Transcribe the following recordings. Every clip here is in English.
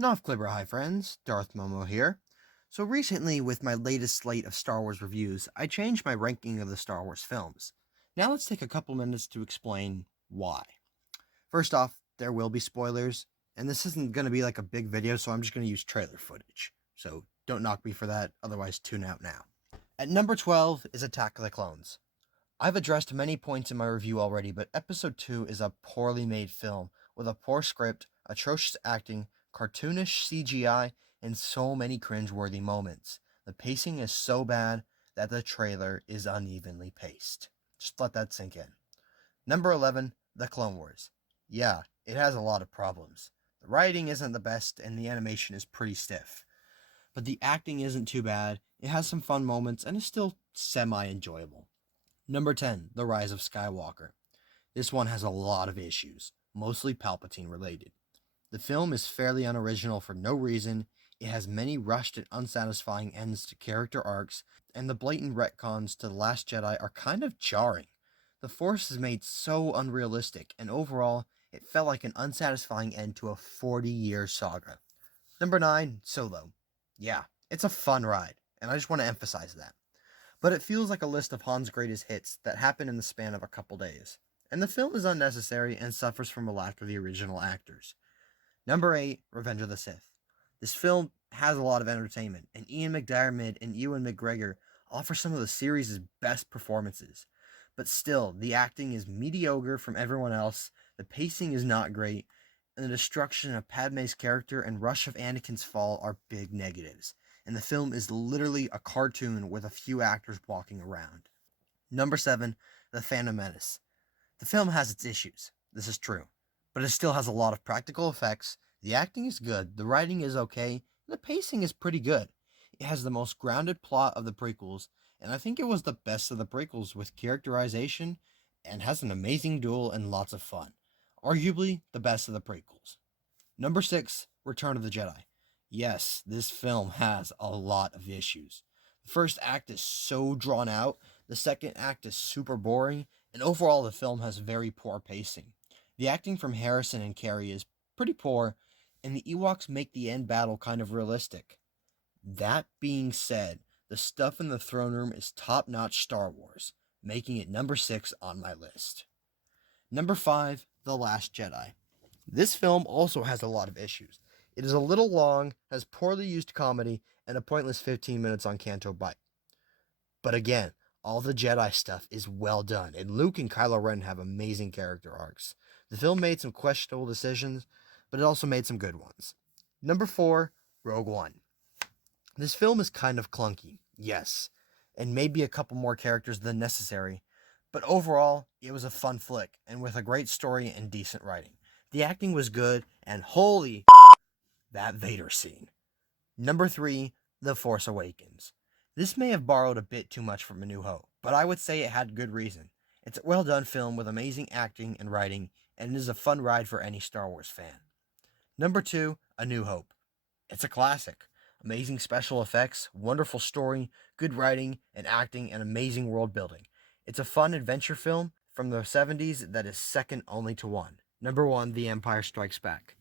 Nof Clipper, hi friends, Darth Momo here. So recently, with my latest slate of Star Wars reviews, I changed my ranking of the Star Wars films. Now let's take a couple minutes to explain why. First off, there will be spoilers, and this isn't going to be like a big video, so I'm just going to use trailer footage. So don't knock me for that, otherwise tune out now. At number 12 is Attack of the Clones. I've addressed many points in my review already, but Episode 2 is a poorly made film with a poor script, atrocious acting, cartoonish CGI, and so many cringe-worthy moments. The pacing is so bad that the trailer is unevenly paced. Just let that sink in. Number 11, The Clone Wars. Yeah, it has a lot of problems. The writing isn't the best and the animation is pretty stiff. But the acting isn't too bad, it has some fun moments, and is still semi-enjoyable. Number 10, The Rise of Skywalker. This one has a lot of issues, mostly Palpatine related. The film is fairly unoriginal for no reason, it has many rushed and unsatisfying ends to character arcs, and the blatant retcons to The Last Jedi are kind of jarring. The Force is made so unrealistic, and overall, it felt like an unsatisfying end to a 40-year saga. Number 9, Solo. Yeah, it's a fun ride, and I just want to emphasize that. But it feels like a list of Han's greatest hits that happened in the span of a couple days. And the film is unnecessary and suffers from a lack of the original actors. Number 8, Revenge of the Sith. This film has a lot of entertainment, and Ian McDiarmid and Ewan McGregor offer some of the series' best performances. But still, the acting is mediocre from everyone else, the pacing is not great, and the destruction of Padme's character and rush of Anakin's fall are big negatives. And the film is literally a cartoon with a few actors walking around. Number 7, The Phantom Menace. The film has its issues, this is true, but it still has a lot of practical effects, the acting is good, the writing is okay, and the pacing is pretty good. It has the most grounded plot of the prequels, and I think it was the best of the prequels with characterization, and has an amazing duel and lots of fun. Arguably, the best of the prequels. Number 6, Return of the Jedi. Yes, this film has a lot of issues. The first act is so drawn out, the second act is super boring, and overall the film has very poor pacing. The acting from Harrison and Carrie is pretty poor, and the Ewoks make the end battle kind of realistic. That being said, the stuff in the throne room is top-notch Star Wars, making it number 6 on my list. Number 5, The Last Jedi. This film also has a lot of issues. It is a little long, has poorly used comedy, and a pointless 15 minutes on Canto Bight. But again, all the Jedi stuff is well done, and Luke and Kylo Ren have amazing character arcs. The film made some questionable decisions, but it also made some good ones. Number 4, Rogue One. This film is kind of clunky, yes, and maybe a couple more characters than necessary, but overall, it was a fun flick, and with a great story and decent writing. The acting was good, and holy that Vader scene. Number 3, The Force Awakens. This may have borrowed a bit too much from A New Hope, but I would say it had good reason. It's a well-done film with amazing acting and writing, and it is a fun ride for any Star Wars fan. Number 2, A New Hope. It's a classic. Amazing special effects, wonderful story, good writing and acting, and amazing world building. It's a fun adventure film from the 70s that is second only to one. Number 1, The Empire Strikes Back.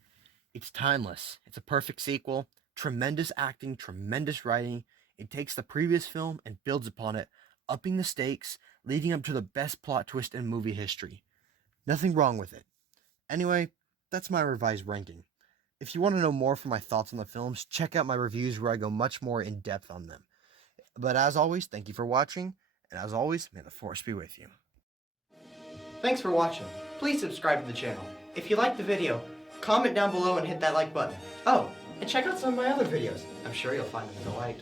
It's timeless. It's a perfect sequel. Tremendous acting, tremendous writing. It takes the previous film and builds upon it, upping the stakes, leading up to the best plot twist in movie history. Nothing wrong with it. Anyway, that's my revised ranking. If you want to know more from my thoughts on the films, check out my reviews where I go much more in depth on them. But as always, thank you for watching, and as always, may the Force be with you. Thanks for watching. Please subscribe to the channel. If you liked the video, comment down below and hit that like button. Oh, and check out some of my other videos. I'm sure you'll find them a delight.